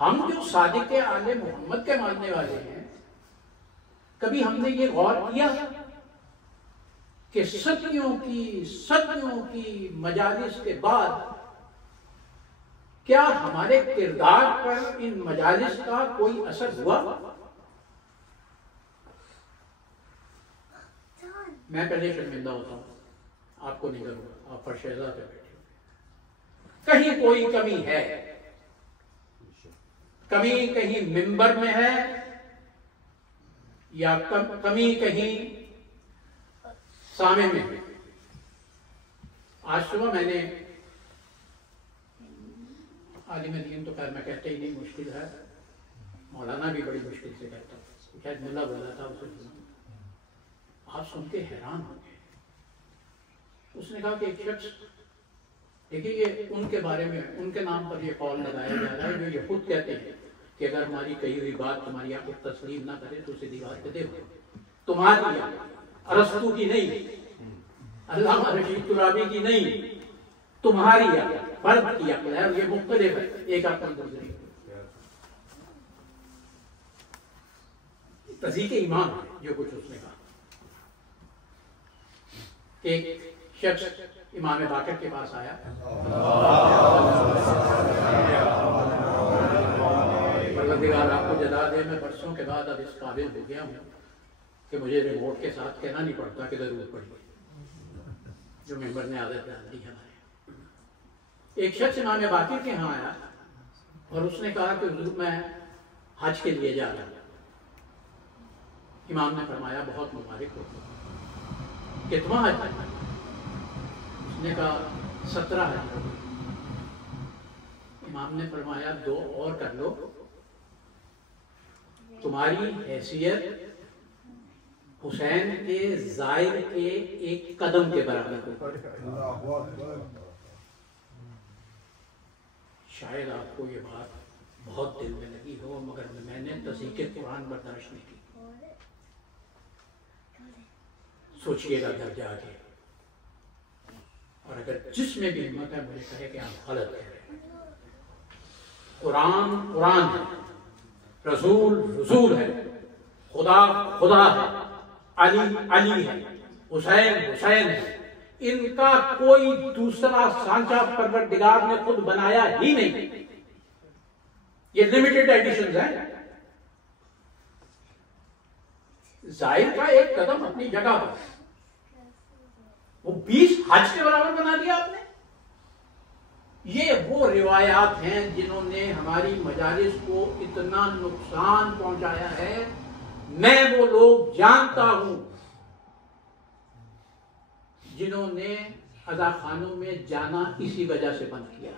हम जो सादिक आले मोहम्मद के मानने वाले हैं, कभी हमने ये गौर किया कि सदियों की मजालिस के बाद क्या हमारे किरदार पर इन मजालिस का कोई असर हुआ? मैं पहले शर्मिंदा होता हूँ, आपको नहीं करूँगा, आप फरशेजा पे बैठे हो। कहीं कोई कमी है, कमी कहीं मिंबर में है या कमी कहीं सामे में है। आज सुबह मैंने आलिम दीन तो खैर मैं कहते ही नहीं, मुश्किल है, मौलाना भी बड़ी मुश्किल से कहता हूँ, शायद मुल्ला बोला था उसे, आप सुन के हैरान होंगे। उसने कहा कि एक शख्स, देखिए ये उनके बारे में, उनके नाम पर ये कौल लगाया जा रहा है जो ये खुद कहते हैं कि अगर हमारी कही हुई बात तुम्हारी आंखें तस्लीम ना करे तो उसे दीवार पे दे दो। तुम्हारी अरस्तू की नहीं, अल्लामा रशीद तुराबी की नहीं, तुम्हारी फर्द की अक्ल है, ये मुख्तलिफ है, एक अक्ल दूसरी। तज़ीक़े ईमान है जो कुछ उसने कहा। एक शख्स इमाम बाकर के पास आया, परवरदिगार आपको जला दे, मैं बरसों के बाद अब इस काबिल हो गया हूँ कि मुझे रिमोट के साथ कहना नहीं पड़ता कि जरूरत पड़ी, जो मेंबर ने आदत डाल दी हमारे। एक शख्स इमाम बाकर के यहाँ आया और उसने कहा कि हुजूर मैं हज के लिए जा रहा हूँ। इमाम ने फरमाया बहुत मुबारक हो, कितना हज करना? उसने कहा 17 हज। इमाम ने फरमाया 2 और कर लो, तुम्हारी हैसियत हुसैन के जाहिर के एक कदम के बराबर हो। शायद आपको ये बात बहुत दिल में लगी हो, मगर मैंने तज़ीक़े कुरान बर्दाश्त नहीं की। सोचिएगा घर जाके, और अगर जिसमें भी हिम्मत है मुझे कहे कि आप गलत कह रहे हैं। कुरान कुरान है, रसूल रसूल है, खुदा खुदा है, अली अली है, हुसैन हुसैन है। इनका कोई दूसरा सांचा परवरदिगार ने खुद बनाया ही नहीं। ये लिमिटेड एडिशंस हैं। जाहिर का एक कदम अपनी जगह पर, वो 20 हज के बराबर बना दिया आपने। ये वो रिवायात हैं जिन्होंने हमारी मजालिस को इतना नुकसान पहुंचाया है। मैं वो लोग जानता हूं जिन्होंने अदा खानों में जाना इसी वजह से बंद किया।